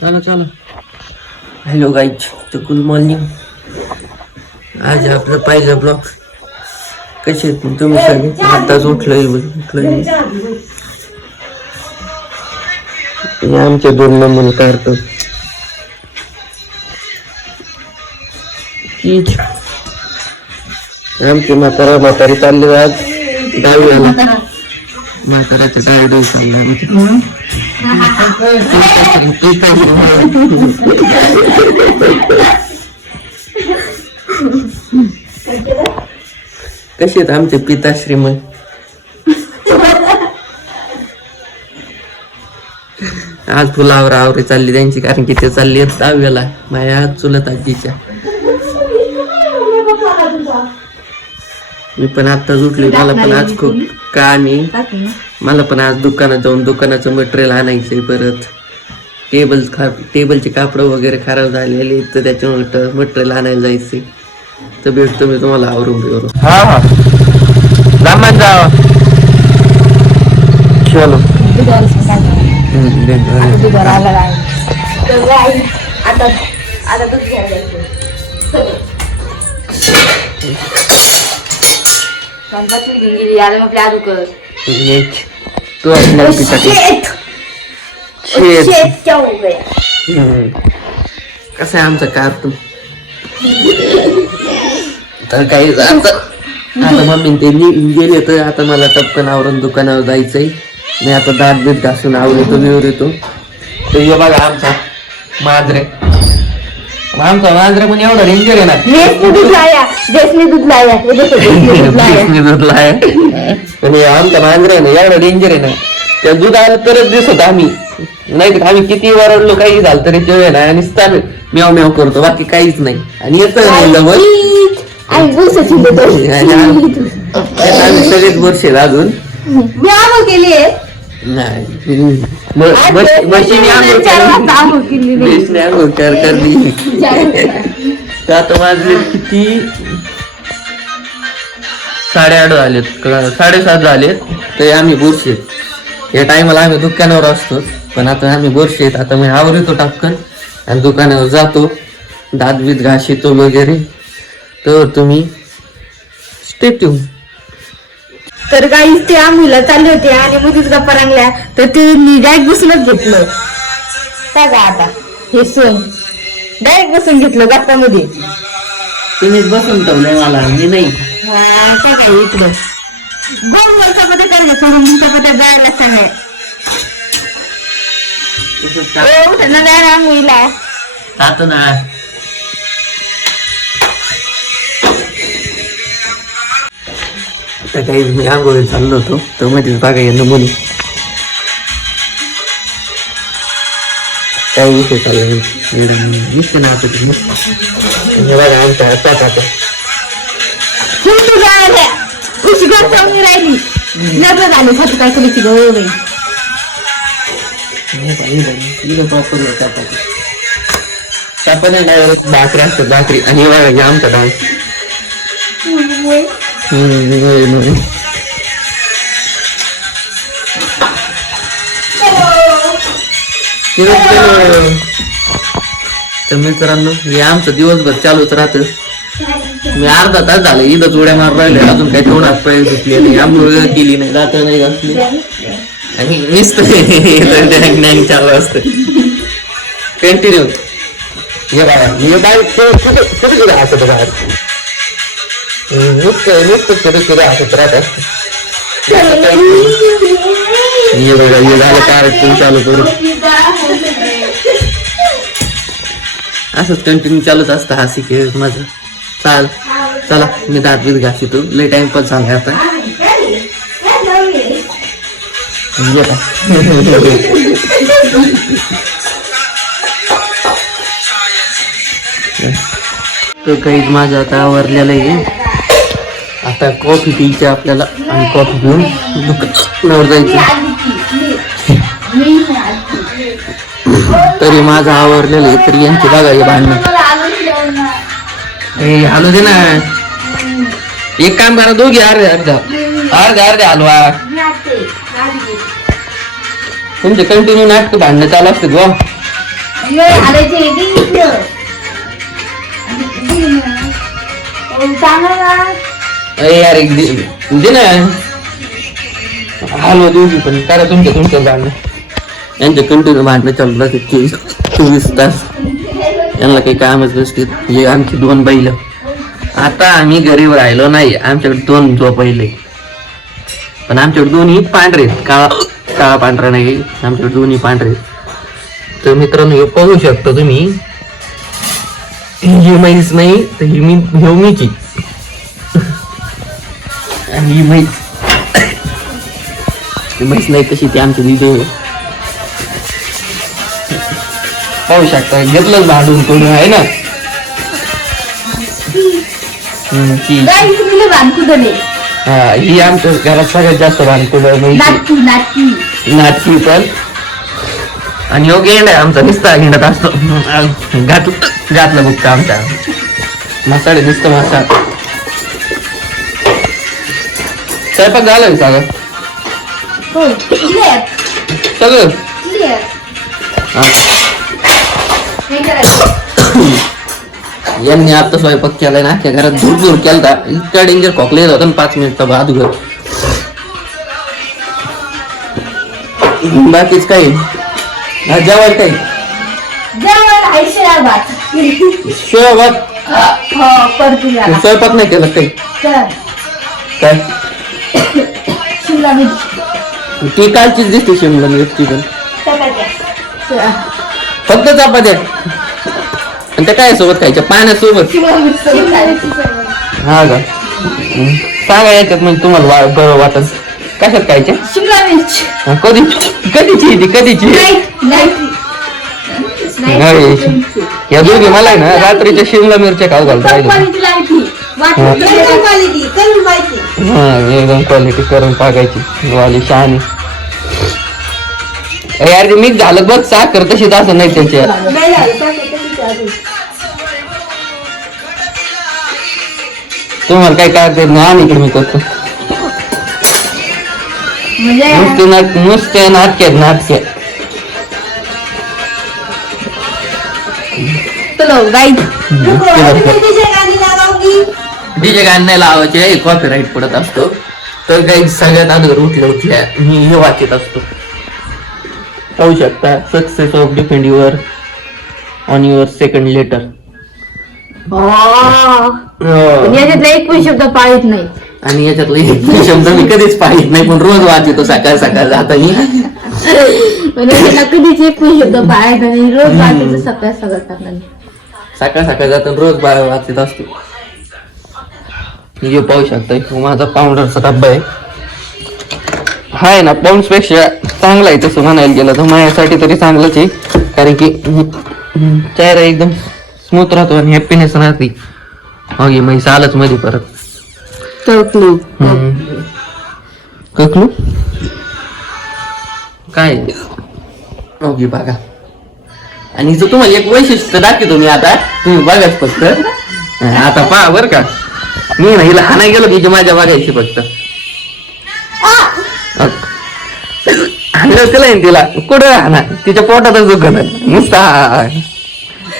चला चला. Hello guys, तर गुड मॉर्निंग. आज आपलं पहिलं ब्लॉग. कसे तुम्ही सगळे? आताच उठलोय. आमचे 2 नमुने काढतो. आमची म्हातारी चालली आज डावीला. म्हाताऱ्याचं डाय डोस चालला. कसे आहेत आमचे पिताश्री? मग आज फुलावर आवरी चालली त्यांची, कारण की ते चालली आहेत दहाव्याला माझ्या आज चुलत आजीच्या. मी पण आत्ताच उठली. मला पण आज खूप मला पण आज दुकानात जाऊन दुकानाचं मटेरियल आणायचंय. परत टेबलचे कापड वगैरे खराब झालेले, तर त्याच्यामुळे मटेरियल आणायला जायचंय. तर भेटतो मी तुम्हाला आवरून बिवरून. हा जावा. चलो. तू कसं आहे आमचं कार्टून? तर काही आता मम्मी ते गेले, तर आता मला टपकन आवरून दुकानावर जायचंय. मी आता दात बीत घासून आवडतो बिवर येतो. तर हे बघा आमचा मांजरे. पण एवढा डेंजर आहे ना. दूध लाया. आणि आमचा मांजरे ना एवढा डेंजर आहे ना. त्या दूध आलं तरच दिसत आम्ही, नाही तर आम्ही किती वरडलो काही झालं तरी ते ना नुसता म्याव म्याव करतो, बाकी काहीच नाही. आणि येतं नाही डबल. आम्ही सगळेच वर्ष अजून केली नाही. मशीने आंघोळ करली. आता वाजले किती? 8:30 झालेत, 7:30 झालेत. तर आम्ही बोरशे या टायमाला आम्ही दुकानावर असतो. पण आता आम्ही बोरशे आहेत. आता मी आवरतो टापकन आणि दुकानावर जातो, दात बीत घासितो वगैरे. तर तुम्ही स्टे ट्यून. तर काही ते आम्हीला चालले होते आणि मुलीच गप्पा रंगल्या, तर ते डायरेक्ट बसूनच घेतलं. बघा आता हे सोन डायरेक्ट बसून घेतलं गप्पामध्ये. तुम्हीच बसून ठेवलंय मला, मी नाही. काय इकडं गोल गोल चपात्या करायला सोडून चपात्या गळायला सांगाय. आंघोळीला जातो ना. तर काही मी आंघोळी चाललो होतो, तर मध्येच बघा या नमुने काही विषय चालला दिसते ना. आता तुम्ही बघा आमच्या हातात आता राहिली नजर झाली फक्त काय करायची गं. चपाती नाही, भाकरी असतात भाकरी. आणि बघा आमचा डान्स. तर मित्रांनो हे आमचं दिवसभर चालूच राहतं. मी अर्धा तास झालं इथंच उड्या मार राहिले, अजून काही तोंडात पाय घेतले नाही, आंघोळ केली नाही, जात नाही घातली. आणि नुसतं चालू असतं कंटिन्यू. हे बाहेर हे बाहेर असत बाहेर नुसतं असत राहत. हे बघा हे झालं कार्टून चालू करू. असंच कंटिन्यू चालूच असतं हसी खेळ माझं. चला मी दात बीत घासितो, लय टाइमपास झाला आता. तर काही माझं आता आवरलेलं आहे. आता कॉफी प्यायची आपल्याला आणि कॉफी पिऊन दुकानावर जायचं. तरी माझं आवरलेलं आहे. तरी यांची बघा हे भांडणं. हे हलू दे ना. एक काम करा, दोघी अर्धे हलवा. तुमचे कंटिन्यू नाटक भांडणं चालू असतात. वा अरे यार एक दे ना हॅलो देऊ पण करा तुमच्या भांडणं यांच्या कंटिन्यू भांडणं चालू राहते 24 तास यांना काही कामच नसते हे आमची 2 बैल आता आम्ही गरीब राहिलो नाही आमच्याकडे 2 झोपैले पण आमच्याकडे दोन्ही पांढरे काळा पांढरा नाही आमच्याकडे दोन्ही पांढरे तर मित्रांनो हे पाहू शकता तुम्ही ही म्हैस नाही तर ही मीची आणि ही म्हैस नाही तशी ती आमच्या दिदे पाहू शकता घेतलंच भांडून कोणी आहे ना हा ही आमच्या घरात सगळ्यात जास्त भांडकुड नाटकी पण आणि योग गेंड आहे आमचा निस्ता हिंडत असतो घातलं बुक्का आमच्या मसाले नुसतं मासा स्वयंपाक झालं सगळं सगळं यांनी आता स्वयंपाक केलाय ना त्या घरात दूर केलता इतका डेंजर खोकले होता 5 मिनिटं बाद घर बाकीच काही जेवण काही स्वयंपाक नाही केलं काही काय ती कालचीच दिसते शिमला मिरची पण फक्त चपात्या आणि त्या काय सोबत खायच्या पाण्यासोबत हा का सांगा याच्यात म्हणजे तुम्हाला बरं वाटत कशात खायच्या शिमला मिर्च कधीची या दोघी मला आहे ना रात्रीच्या शिमला मिरच्या खाऊ घालता एकदम क्वालिटी करून टाकायची वाली शहाणी यार मिक्स झालं बघ साखर तशीच असं नाही त्याच्या तुम्हाला काय काय ना इकडे मी करतो नुसते नाटके डीजे गाणी नाही लावायचे कॉपीराईट पडत असतो तर काही सगळ्यात अगोदर उठल्या मी हे वाचत असतो पाहू शकता success of depend your on your second letter याच्यातला एक पण शब्द पाळीत नाही आणि याच्यातला एक शब्द मी कधीच पाहित नाही पण रोज वाचतो सकाळ जाताना कधीच एक पण शब्द पाळायचा नाही रोज वाचायचं सकाळ जाताना रोज वाचत असतो हे पाहू शकता माझा पावडरचा डब्बा आहे हाय ना पाऊंड्स पेक्षा चांगला आहे तसं म्हणायला गेलं तर माझ्यासाठी तरी चांगलंच आहे कारण की चेहरा एकदम स्मूथ राहतो आणि हॅपीनेस राहते ओके म्हैस आलंच मध्ये परत ककलू काय ओके बघा आणि हिचं तुम्हाला एक वैशिष्ट्य दाखवतो मी आता तुम्ही बघाच फक्त आता पहा बर का मी ना हिला हाना गेलो की माझ्या बघायची फक्त हाणलं तिला तिला कुठं हाना तिच्या पोटातच दुखत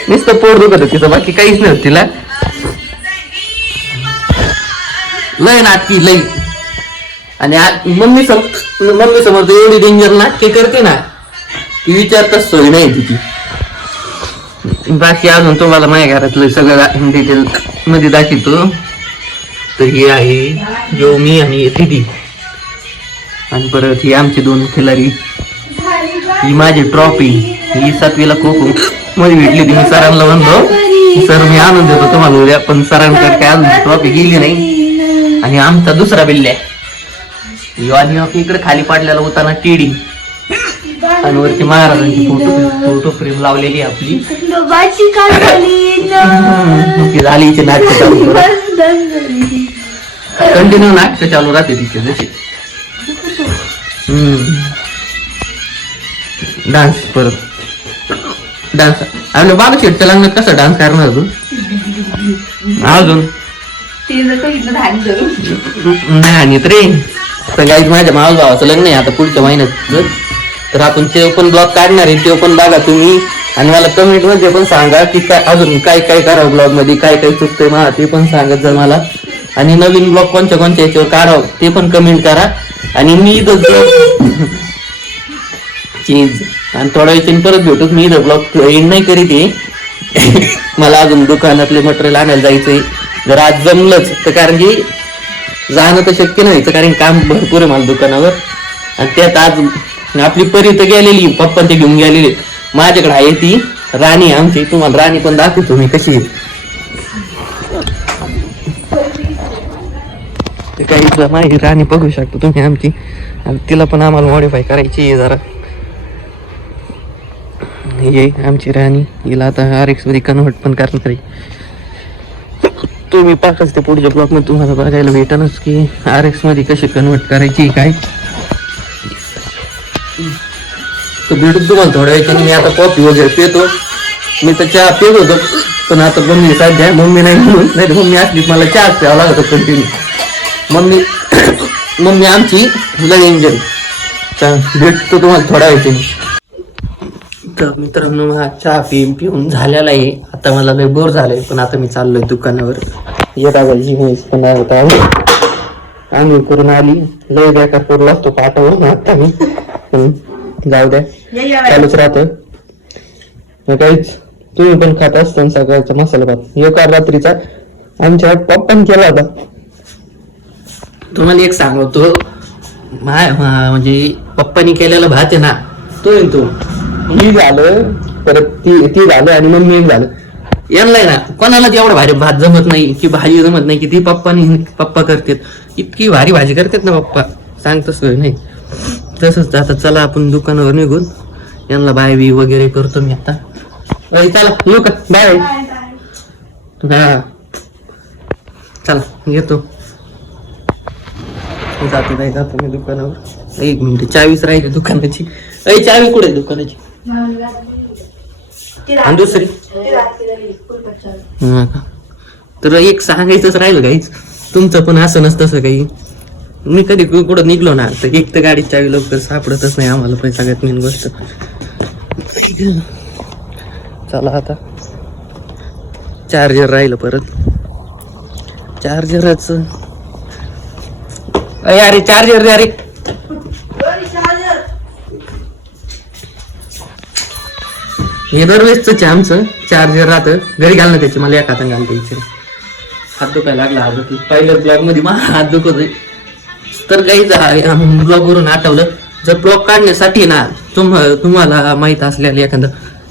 नुसतं पोट दुखत तिचं बाकी काहीच नाही तिला लय नाटकी लय आणि मम्मी समोर एवढी डेंजर नाटके करते ना ती विचारताच सोय नाही तिची बाकी अजून तुम्हाला माझ्या घरातलं सगळं डिटेल मध्ये दाखवतो तर ही आहे जो मी आणि दीदी आणि परत ही आमची 2 खिलारी ही माझी ट्रॉफी ही 7वीला खो खो मध्ये भेटली ती मी सरांना म्हणलो सर मी आणून देतो तुम्हाला उद्या पण सरांकडे काय अजून ट्रॉफी गेली नाही आणि आमचा दुसरा बिल्ल्या आणि इकडे खाली पाडलेला होता टीडी आणि वरती महाराजांची फोटो फ्रेम लावलेली आपली झाली नाटक चालू कंटिन्यू नाटक चालू राहते तिचे जसे डान्स परत डान्स आपल्या बाबा शेटच्या लग्नात कसा डान्स करणार तू अजून नाही आणि रे सगळ्यात माझ्या मावस भावाचं लग्न आहे आता पुढच्या महिन्यात तर आपण ते पण ब्लॉग काढणार आहे ते पण बघा तुम्ही आणि मला कमेंट मध्ये पण सांगा की काय अजून काय काय करावं ब्लॉग मध्ये, काय काय चुकतंय मला ते पण सांगत जा मला. आणि नवीन ब्लॉग कोणत्या कोणत्या याच्यावर काढावं ते पण कमेंट करा. आणि मी इथं चीज आणि थोड्या वेळाने परत भेटू. मी इथं ब्लॉग एंड नाही करीत आहे. मला अजून दुकानातले मटेरियल आणायला जायचंय. जर आज जमलंच तर, कारण की जाणं तर शक्य नाही कारण काम भरपूर आहे मला दुकानावर. आणि त्यात आज आपली परी तर गेलेली, पप्पा ते घेऊन गेलेले. माझ्याकडे आहे ती राणी आमची, तुम्हाला राणी पण दाखवतो मी कशी आहे. काही माझी राणी बघू शकतो तुम्ही आमची. आणि तिला पण आम्हाला मॉडिफाय करायची आहे जरा. ये आमची राणी, हिला आता RX मध्ये कन्व्हर्ट पण करणार आहे. तुम्ही पाहताच ते पुढच्या ब्लॉग मध्ये तुम्हाला बघायला भेटणच की RX मध्ये कशी कन्व्हर्ट करायची काय. तर भेटू तुम्हाला थोड्या वेळाने. मी आता कॉफी वगैरे पितो. मी तर चहा पित होतो पण आता मम्मी सध्या मम्मी नाही म्हणून, नाही मम्मी असली मला चहा प्यावा लागत कंटिन्यू. मम्मी आमची लय इंजन. भेटतो तुम्हाला थोड्या वेळाने. तर मित्रांनो हा चहा पिऊन झालेला आहे. आता मला लय बोर झालंय पण आता मी चाललोय दुकानावर. येताची म्हैस पण होता आम्ही करून आली. लय बेकार करू लागतो पाठवून आता मी, पण जाऊ द्या चालूच राहतं. काहीच तुम्ही पण खात असता सकाळचा मसाला भात. एक रात्रीचा आमच्या पप्पान केला होता. तुम्हाला एक सांगतो, म्हणजे पप्पानी केलेला भात आहे ना तो येतो. ही झालं परत ती झालं आणि मग मी एक झालं. यांना ना कोणाला एवढा भारी भात जमत नाही की भाजी जमत नाही की ती पप्पा करतात. इतकी भारी भाजी करतात ना पप्पा, सांगतोच नाही. तसंच आता चला आपण दुकानावर निघून यांना बाय बी वगैरे करतो मी आता. चला येऊ का, बाय. हा चला येतो. जातो मी दुकानावर. 1 मिनिट, चावीच राहिली दुकानाची. चावी कुठे दुकानाची आणि दुसरी. तर एक सांगायचंच राहिलं काहीच, तुमचं पण असं नसतं तसं काही. मी कधी कुठं निघलो ना तर एक तर गाडीची चावी लवकर सापडतच नाही आम्हाला, पण सगळ्यात मेन गोष्ट. चला आता चार्जर राहिलं परत. चार्जरच अरे चार्जर रे. अरे हे दरवेळेसच आमचं चार्जर राहतं घरी घालणं. त्याची मला एका हाताने घालता इच्छा. हात दुखायला लागला आज. पहिल्याच ब्लॉग मध्ये हात दुखतोय. तर काही ब्लॉग वरून आठवलं, जर ब्लॉग काढण्यासाठी ना तुम्हाला माहित असलेलं एखादं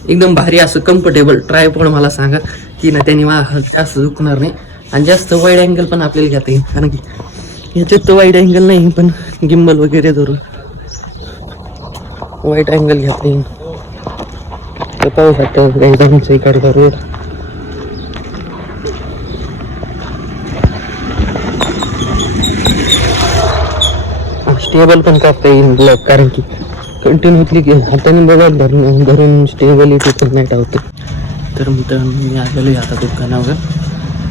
एकदम भारी असं कम्फर्टेबल ट्रायपॉड मला सांगा की ना त्यांनी मला जास्त दुखणार नाही. आणि जास्त वाईड अँगल पण आपल्याला घेता येईल, कारण की ह्याच्यात तर वाईड अँगल नाही पण गिम्बल वगैरे धरून वाईड अँगल घेता येईल. तर पाहू शकता एकदम इकडचा रोड. स्टेबल पण करता येईल ब्लॉग, कारण की कंटिन्यूसली हाताने बघत धरून स्टेबिलिटी पण नाही ठेवतो. तर मित्रांनो मी आलेलो आहे आता दुकानावर.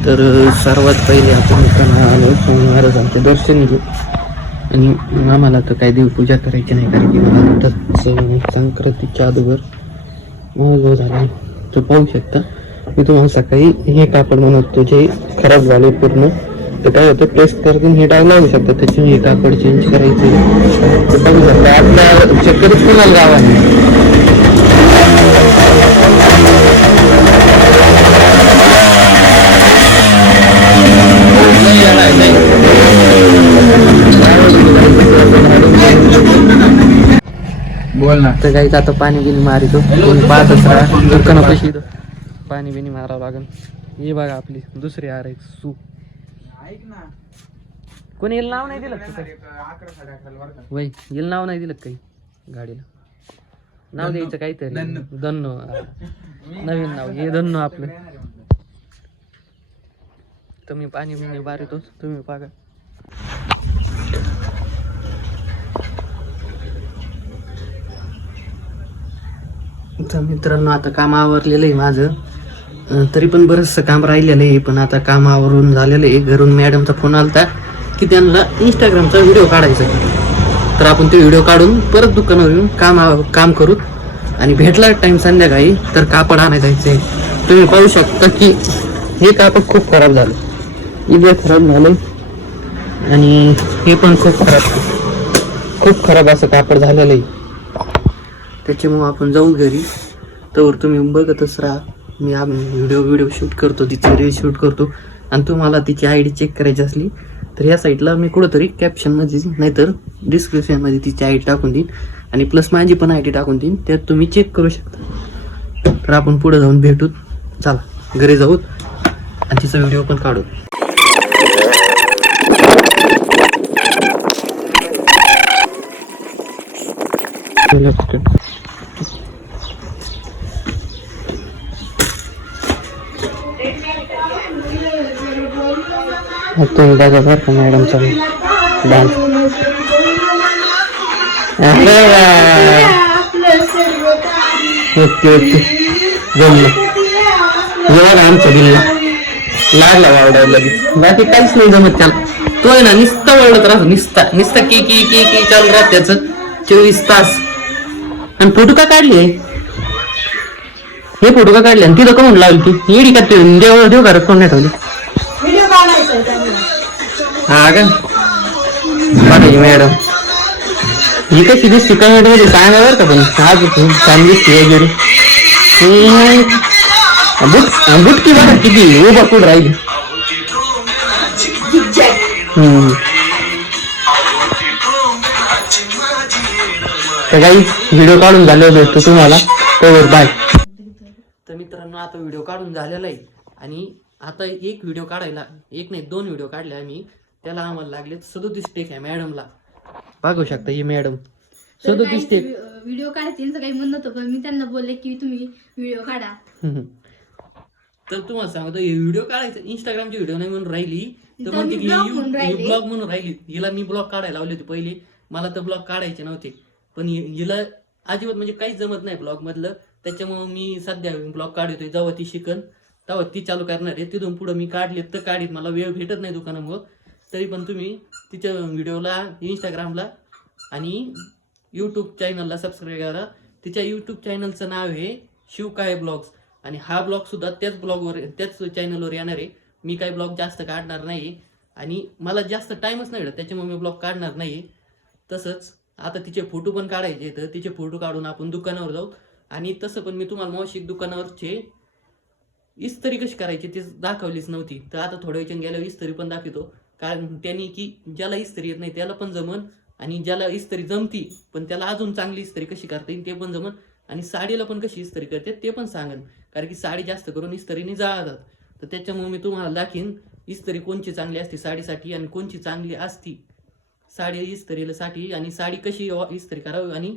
तर सर्वात पहिले आपण दुकानावर आलो स्वामी महाराजांचे दर्शन घेऊ. आणि आम्हाला तर काही देवपूजा करायची नाही, कारण की मला आताच संक्रांतीच्या अगोदर महोत्सव झाला. तो पाहू शकता. मी तुम्हाला सकाळी हे कापड म्हणत जे खराब झाले पूर्ण, तर काय होतं टेस्ट करते हे डाग लागू शकतात. त्याचे हे कापड चेंज करायचे. तर पाहू शकता आपल्या शेतकरीच कोणाला गाव आहे. बोल ना. तर काही आता पाणी बिनी मारितो. पाहतच राहा दुकानापाशी पाणी बिनी मारावं लागेल. हे बघा आपली दुसरी RX सू. कोणी येईल नाव नाही दिलं वय, येईल नाव नाही दिलं काही गाडीला. नाव द्यायचं काहीतरी. दन्नो नवीन नाव हे दन्नो आपलं. तर मी पाणी बिनी मारितो, तुम्ही बघा. तर मित्रांनो आता काम आवरलेलं आहे माझं. तरी पण बरंचसं काम राहिलेलं आहे, पण आता काम आवरून झालेलं आहे. घरून मॅडमचा फोन आलता की त्यांना इंस्टाग्रामचा व्हिडिओ काढायचा. तर आपण ते व्हिडिओ काढून परत दुकानावर येऊन काम करू. आणि भेटला टाइम संध्याकाळी तर कापड आणायला जायचंय. तुम्ही पाहू शकता की हे कापड खूप खराब झालं, इथे खराब झालं आणि हे पण खूप खराब असं कापड झालेलं आहे. त्याच्यामुळं आपण जाऊ घरी, तर तुम्ही बघतच राहा. मी व्हिडिओ शूट करतो, तिची रील शूट करतो. आणि तुम्हाला तिची ID चेक करायची असली तर या साईटला मी कुठंतरी कॅप्शनमध्ये नाहीतर डिस्क्रिप्शनमध्ये तिची ID टाकून देईन आणि प्लस माझी पण ID टाकून देईन, त्यात तुम्ही चेक करू शकता. तर आपण पुढे जाऊन भेटू. चला घरी जाऊ आणि तिचा व्हिडिओ पण काढू. तुम्ही बघा बरं का मॅडमचा डान्स. ओके जमलं. जेव्हा आमचा दिल्ला लागला वावडायला लगेच, बाकी काहीच नाही जमत त्याला. तो आहे ना निस्ता वळत राहतो, निस्ता की की की की चालू राहत त्याचं 24 तास. आणि फोटो का काढले, हे फोटो का काढले आणि तिथं कमून लावली ती येडी का देव घरात कोण नाही ठेवली. हा का बघा मॅडम ही कशी दिसते कमेंट मध्ये सांगा बरं का. पण आज छान दिसते वगैरे. बुटकी बघा किती उभा कुठं राहिली. तर काही व्हिडिओ काढून झाले भेटतो तुम्हाला. तर बाय. तर मित्रांनो आता व्हिडिओ काढून झालेला आहे आणि आता एक व्हिडिओ काढायला, एक नाही 2 व्हिडिओ काढले आम्ही. त्याला आम्हाला लागले 37 टेक आहे मॅडमला. बघू शकता ही मॅडम 37 टेक व्हिडिओ काढायचे यांचं काही म्हणत होतं, पण मी त्यांना बोलले की तुम्ही व्हिडिओ काढा. तर तुम्हाला सांगतो हे व्हिडिओ काढायचं इंस्टाग्रामची व्हिडिओ नाही म्हणून राहिली, तर म्हणते की ब्लॉग म्हणून राहिली. हिला मी ब्लॉग काढायला लावले होते पहिले, मला तर ब्लॉग काढायचे नव्हते. पण हिला अजिबात म्हणजे काहीच जमत नाही ब्लॉग मधलं. त्याच्यामुळे मी सध्या ब्लॉग काढतोय. जेव्हा ती शिकन तेव्हा ती चालू करणार आहे. तिथून पुढे मी काढले तर काढीत, मला वेळ भेटत नाही दुकानामुळं. तरी पण तुम्ही तिच्या व्हिडिओला इंस्टाग्रामला आणि यूट्यूब चॅनलला सबस्क्राईब करा. तिच्या यूट्यूब चॅनलचं नाव आहे शिवकाय ब्लॉग्स आणि हा ब्लॉग सुद्धा त्याच चॅनलवर येणार आहे. मी काही ब्लॉग जास्त काढणार नाही आणि मला जास्त टाइमच नाही भेटत, त्याच्यामुळे मी ब्लॉग काढणार नाही. तसंच आता तिचे फोटो पण काढायचे, तर तिचे फोटो काढून आपण दुकानावर जाऊ. आणि तसं पण मी तुम्हाला मावशी दुकानावरचे इस्त्री कशी करायची ती दाखवलीच नव्हती. तर आता थोड्या वेळाने गेल्यावर इस्त्री पण दाखवतो. कारण त्यांनी की ज्याला इस्त्री येत नाही त्याला पण जमन आणि ज्याला इस्त्री जमती पण त्याला अजून चांगली इस्त्री कशी करता येईल ते पण जमन. आणि साडीला पण कशी इस्त्री करते ते पण सांगन, कारण की साडी जास्त करून इस्त्रीने जाळतात. तर त्याच्यामुळे मी तुम्हाला दाखीन इस्त्री कोणची चांगली असते साडीसाठी आणि कोणची चांगली असती साडी इस्त्रीसाठी, आणि साडी कशी इस्त्री करावी आणि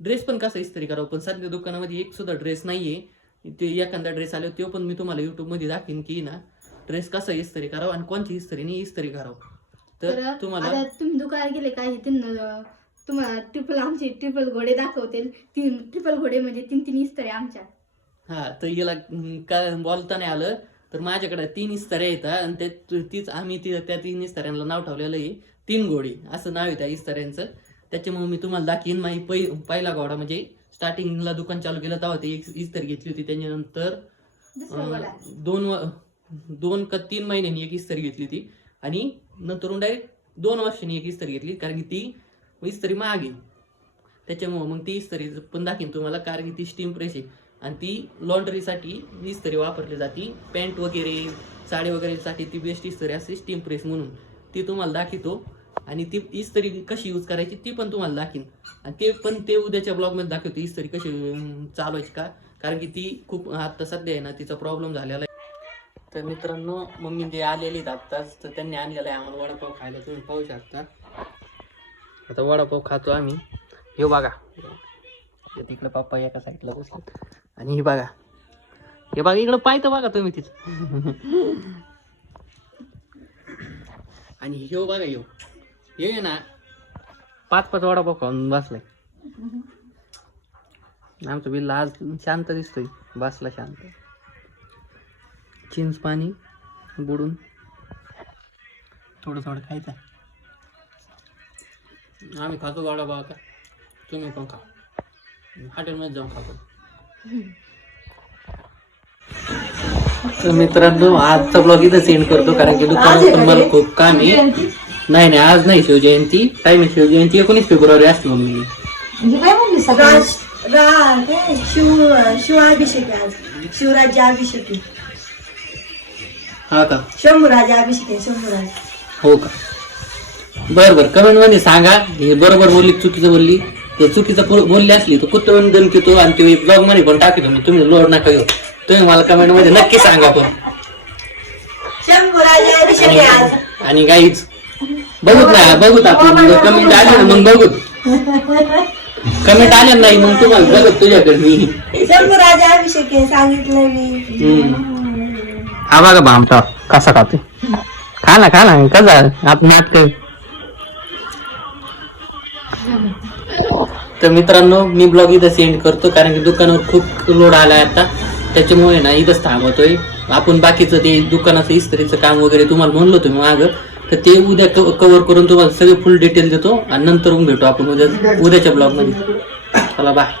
ड्रेस पण कसा इस्त्री करावं. पण सध्या दुकानामध्ये एक सुद्धा ड्रेस नाहीये. ते एखादा ड्रेस आले तो पण मी तुम्हाला युट्यूबमध्ये दाखवीन की ना ड्रेस कसा इस्त्री करावा आणि कोणची इस्त्रीने इस्त्री करावं. तर तुम्हाला तुम्ही दुकानात गेले काय तुम्हाला ट्रिपल घोडे दाखवतील. 3 ट्रिपल घोडे म्हणजे 3 इस्त्र्या आमच्या. हा तर याला काय बोलता नाही आलं तर माझ्याकडे 3 इस्त्र्या येतात आणि तीच आम्ही त्या 3 इस्त्र्यांना नाव ठेवलेलं आहे 3 घोडे असं नाव आहे त्या इस्त्र्यांचं. त्याच्यामुळे मी तुम्हाला दाखवीन. माझी पहिला घोडा म्हणजे स्टार्टिंगला दुकान चालू केलं तेव्हा ते एक इस्त्री घेतली होती. त्याच्यानंतर 2 का 3 महिन्यांनी एक इस्त्री घेतली होती आणि नंतर डायरेक्ट 2 वर्षांनी एक इस्त्री घेतली, कारण की ती इस्त्री महाग आहे. त्याच्यामुळे मग ती इस्त्री पण दाखवीन तुम्हाला, कारण की ती स्टीम प्रेस आहे आणि ती लॉन्ड्रीसाठी इस्त्री वापरली जाते. पॅन्ट वगैरे साडी वगैरेसाठी ती बेस्ट इस्त्री असते स्टीम प्रेस म्हणून, ती तुम्हाला दाखवतो. आणि ती इस्त्री कशी यूज करायची ती पण तुम्हाला दाखवीन आणि ते उद्याच्या ब्लॉगमध्ये दाखवते इस्त्री कशी चालवायची का, कारण की ती खूप आता सध्या आहे ना तिचा प्रॉब्लेम झालेला आहे. तर मित्रांनो मम्मी जे आलेली आत्ताच तर त्यांनी आणलेला आहे आम्हाला वडापाव खायला. तुम्ही पाहू शकता आता वडापाव खातो आम्ही. हे बघा तिकडे पप्पा एका साईडला बसले आणि हे बघा इकडं पाहतं बघा तुम्ही तिथं. आणि ह्यो बघा हे ना 5 वडापाव खाऊन बसलाय. आमचं बिल आज शांत दिसतोय, बसला शांत. चिंच पाणी बुडून थोडं खायचं. आम्ही खातो वडापाव, आता तुम्ही पण खा. हॉटेलमध्ये जाऊन खातो. तर मित्रांनो आजचा ब्लॉग इथं सेंड करतो कारण की दुकानात पण मला खूप काम आहे. नाही आज नाही शिवजयंती. टाइम आहे शिवजयंती 19 फेब्रुवारी असते मम्मी. शिवाभिषेक आहे आज. शिवराज्याभिषेक आहे. हा का? शंभूराजाभिषेक आहे. शंभूराज. हो का? बरं कमेंट मध्ये सांगा हे बरोबर बोलली चुकीचं बोलली. ते चुकीचं बोलली असली तर कुठं दन घेतो आणि ते ब्लॉग मध्ये पण टाकतो मी. तुम्ही लोड नका घेऊ. तुम्ही मला कमेंट मध्ये नक्की सांगा पण. शंभूराजाभिषेक आहे आज. आणि काहीच बघूत आपण कमेंट आले ना मग बघूत. कमेंट आल्या नाही मग तुम्हाला बघत तुझ्याकडे मी. शंभूराजाभिषेक आहे सांगितलं मी. हा बघा बा आमचा कसा खाते. खा ना कसा आपण नाटक. तर मित्रांनो मी ब्लॉग इथं सेंड करतो कारण की दुकानावर खूप लोड आलाय आता. त्याच्यामुळे ना इथंच थांबवतोय आपण. बाकीचं ते दुकानाचं इस्त्रीचं काम वगैरे तुम्हाला म्हणलो तुम्ही मागं तर ते उद्या कव्हर करून तुम्हाला सगळे फुल डिटेल देतो आणि नंतर भेटू आपण उद्याच्या ब्लॉग मध्ये. चला बाय.